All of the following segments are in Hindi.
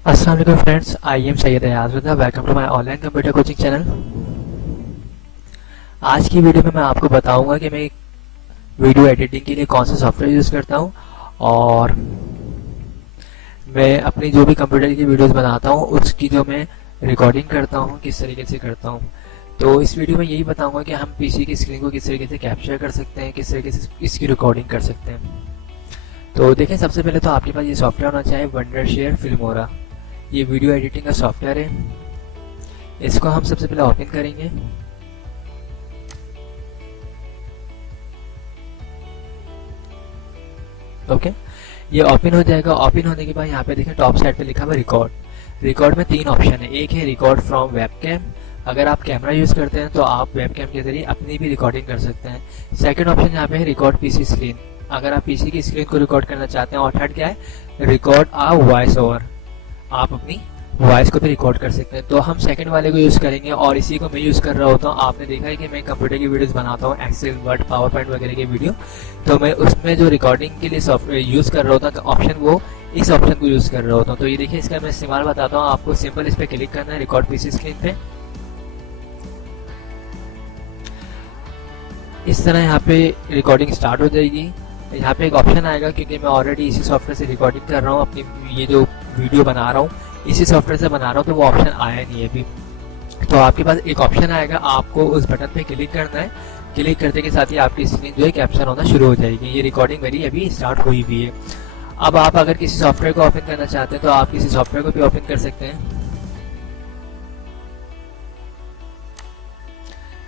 अस्सलाम वालेकुम friends, I am Syed Ayaz Raza. Welcome to my online computer coaching channel. आज की वीडियो में मैं आपको बताऊंगा कि मैं वीडियो एडिटिंग के लिए कौन सा सॉफ्टवेयर यूज़ करता हूं और मैं अपनी जो भी कंप्यूटर की वीडियोस बनाता हूं उसकी जो मैं रिकॉर्डिंग करता हूं किस तरीके से करता हूं। तो इस वीडियो में यही बताऊंगा कि हम पीसी की स्क्रीन को किस तरीके से कैप्चर कर सकते हैं, किस तरीके से इसकी रिकॉर्डिंग कर सकते हैं। तो देखें, सबसे पहले तो आपके पास ये सॉफ्टवेयर होना चाहिए, वंडरशेयर फिल्मोरा। ये वीडियो एडिटिंग का सॉफ्टवेयर है। इसको हम सबसे पहले ओपन करेंगे। ओके, ये ओपन हो जाएगा। ओपन होने के बाद यहाँ पे देखें टॉप साइड पे लिखा हुआ रिकॉर्ड। रिकॉर्ड में तीन ऑप्शन है। एक है रिकॉर्ड फ्रॉम वेबकैम। अगर आप कैमरा यूज करते हैं तो आप वेबकैम के जरिए अपनी भी रिकॉर्डिंग कर सकते हैं। सेकंड ऑप्शन यहाँ पे है रिकॉर्ड पीसी स्क्रीन। अगर आप पीसी की स्क्रीन को रिकॉर्ड करना चाहते हैं। और थर्ड क्या है, रिकॉर्ड आ वॉइस ओवर। आप अपनी वॉइस को भी रिकॉर्ड कर सकते हैं। तो हम सेकंड वाले को यूज़ करेंगे और इसी को मैं यूज़ कर रहा होता हूँ। आपने देखा है कि मैं कंप्यूटर की वीडियोस बनाता हूँ, एक्सेल, वर्ड, पावर पॉइंट वगैरह की वीडियो। तो मैं उसमें जो रिकॉर्डिंग के लिए सॉफ्टवेयर यूज़ कर रहा होता हूँ ऑप्शन, वो इस ऑप्शन को यूज़ कर रहा होता हूँ। तो ये देखिए, इसका मैं इस्तेमाल बताता हूँ आपको। सिंपल इस पर क्लिक करना है, रिकॉर्ड पीसी स्क्रीन पे। इस तरह यहाँ पे रिकॉर्डिंग स्टार्ट हो जाएगी। यहाँ पे एक ऑप्शन आएगा, क्योंकि मैं ऑलरेडी इसी सॉफ्टवेयर से रिकॉर्डिंग कर रहा हूँ, अपनी ये जो वीडियो बना रहा हूँ इसी सॉफ्टवेयर से बना रहा हूँ, तो वो ऑप्शन आया नहीं है अभी। तो आपके पास एक ऑप्शन आएगा, आपको उस बटन पे क्लिक करना है। क्लिक करने के साथ ही आपकी स्क्रीन जो है कैप्चर होना शुरू हो जाएगी। ये रिकॉर्डिंग मेरी अभी स्टार्ट हुई भी है। अब आप अगर किसी सॉफ्टवेयर को ओपन करना चाहते हैं तो आप किसी सॉफ्टवेयर को भी ओपन कर सकते हैं।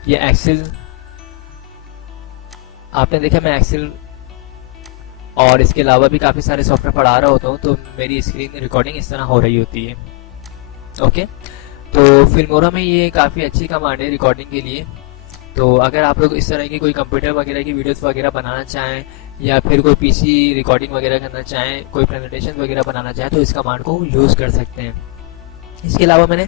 ये एक्सेल, आपने देखा मैं एक्सेल और इसके अलावा भी काफ़ी सारे सॉफ्टवेयर पढ़ा रहा होता हूँ, तो मेरी स्क्रीन रिकॉर्डिंग इस तरह हो रही होती है। ओके, तो फिल्मोरा में ये काफ़ी अच्छी कमांड है रिकॉर्डिंग के लिए। तो अगर आप लोग इस तरह की कोई कंप्यूटर वगैरह की वीडियोस वगैरह बनाना चाहें या फिर कोई पीसी रिकॉर्डिंग वगैरह करना चाहें, कोई प्रेजेंटेशन वगैरह बनाना चाहें, तो इस कमांड को यूज़ कर सकते हैं। इसके अलावा मैंने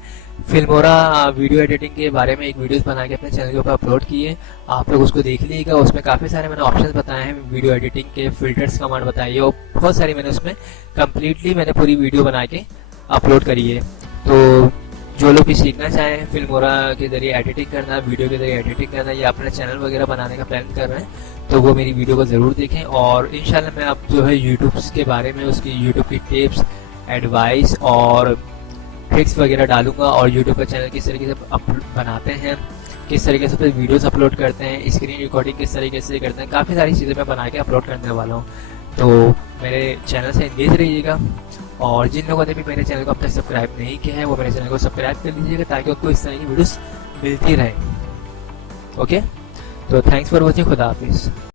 फिल्मोरा वीडियो एडिटिंग के बारे में एक वीडियोस बना के अपने चैनल के ऊपर अपलोड किए। आप लोग उसको देख लीजिएगा। उसमें काफ़ी सारे मैंने ऑप्शंस बताए हैं, वीडियो एडिटिंग के फिल्टर्स कमांड बताई है और बहुत सारी मैंने उसमें कम्प्लीटली मैंने पूरी वीडियो बना के अपलोड करी है। तो जो लोग भी सीखना चाहें फिल्मोरा के जरिए एडिटिंग करना, वीडियो के जरिए एडिटिंग करना या अपना चैनल वगैरह बनाने का प्लान कर रहे हैं, तो वो मेरी वीडियो को ज़रूर देखें। और इंशाल्लाह मैं अब जो है यूट्यूब के बारे में, उसकी यूट्यूब की टिप्स, एडवाइस और ट्रिक्स वगैरह डालूंगा। और यूट्यूब का चैनल किस तरीके से बनाते हैं, किस तरीके से वीडियोस अपलोड करते हैं, स्क्रीन रिकॉर्डिंग किस तरीके से करते हैं, काफ़ी सारी चीज़ें मैं बना के अपलोड करने वाला हूँ। तो मेरे चैनल से एंगेज रहिएगा। और जिन लोगों ने भी मेरे चैनल को अब तक सब्सक्राइब नहीं किया है वो मेरे चैनल को सब्सक्राइब कर लीजिएगा, ताकि उनको इस तरह की वीडियोस मिलती रहें। ओके, तो थैंक्स फॉर वॉचिंग। खुदा हाफिज़।